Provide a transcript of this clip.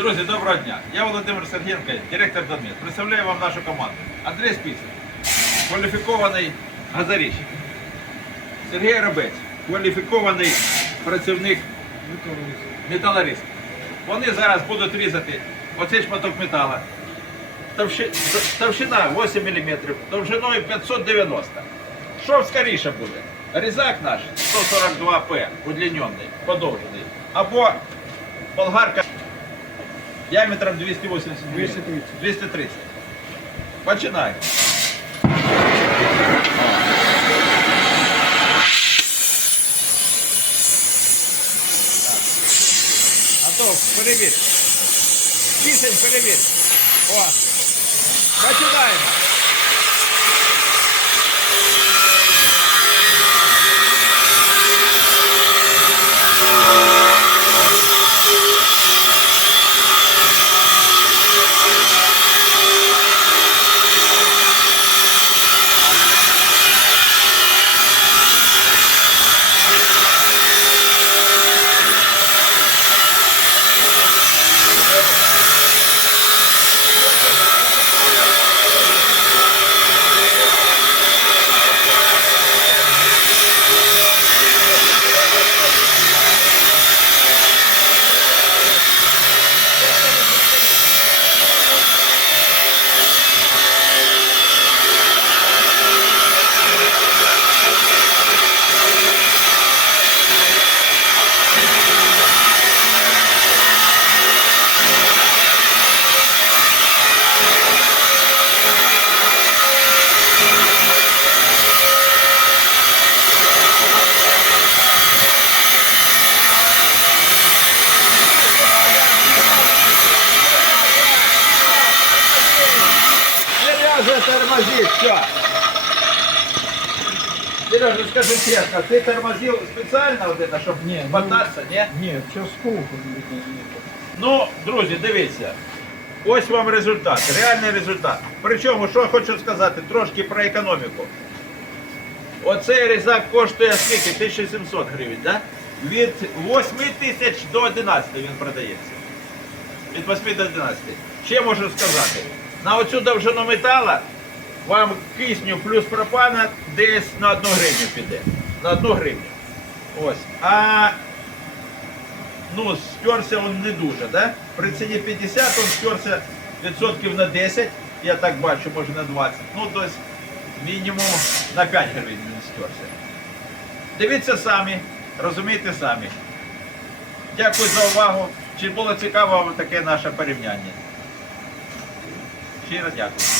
Друзі, доброго дня. Я Володимир Сергієнко, директор Донмет. Представляю вам нашу команду. Андрій Спіцин, кваліфікований газоріщик. Сергій Рабець, кваліфікований працівник металорист. Вони зараз будуть різати оцей шматок метала. Товщина 8 мм, довжиною 590. Що скоріше буде? Різак наш 142П, удлінений, подовжений. Або болгарка діаметром 280 мм. 230. 230. Починаємо. Готов, перевір. Кисень перевір. О. Починаємо. Сережа, тормози, все. Сережа, скажи честно, ты тормозил специально вот это, чтобы Не, ну- мотаться, не? Ні, частково. Ну, друзі, дивіться. Ось вам результат, реальний результат. Причому, що я хочу сказати, трошки про економіку. Оцей різак коштує скільки? 1700 гривень, да? Від 8 тисяч до 11 він продається. Від 8 до 11. Ще можу сказати. На оцю довжину метала вам кисню плюс пропана десь на 1 гривню піде. На 1 гривню. Ось. А ну, стерся він не дуже, да? При ціні 50 він стерся відсотків на 10, я так бачу, може на 20. Ну, тобто мінімум на 5 гривень він стерся. Дивіться самі, розумійте самі. Дякую за увагу. Чи було цікаво вам таке наше порівняння? Щиро дякую.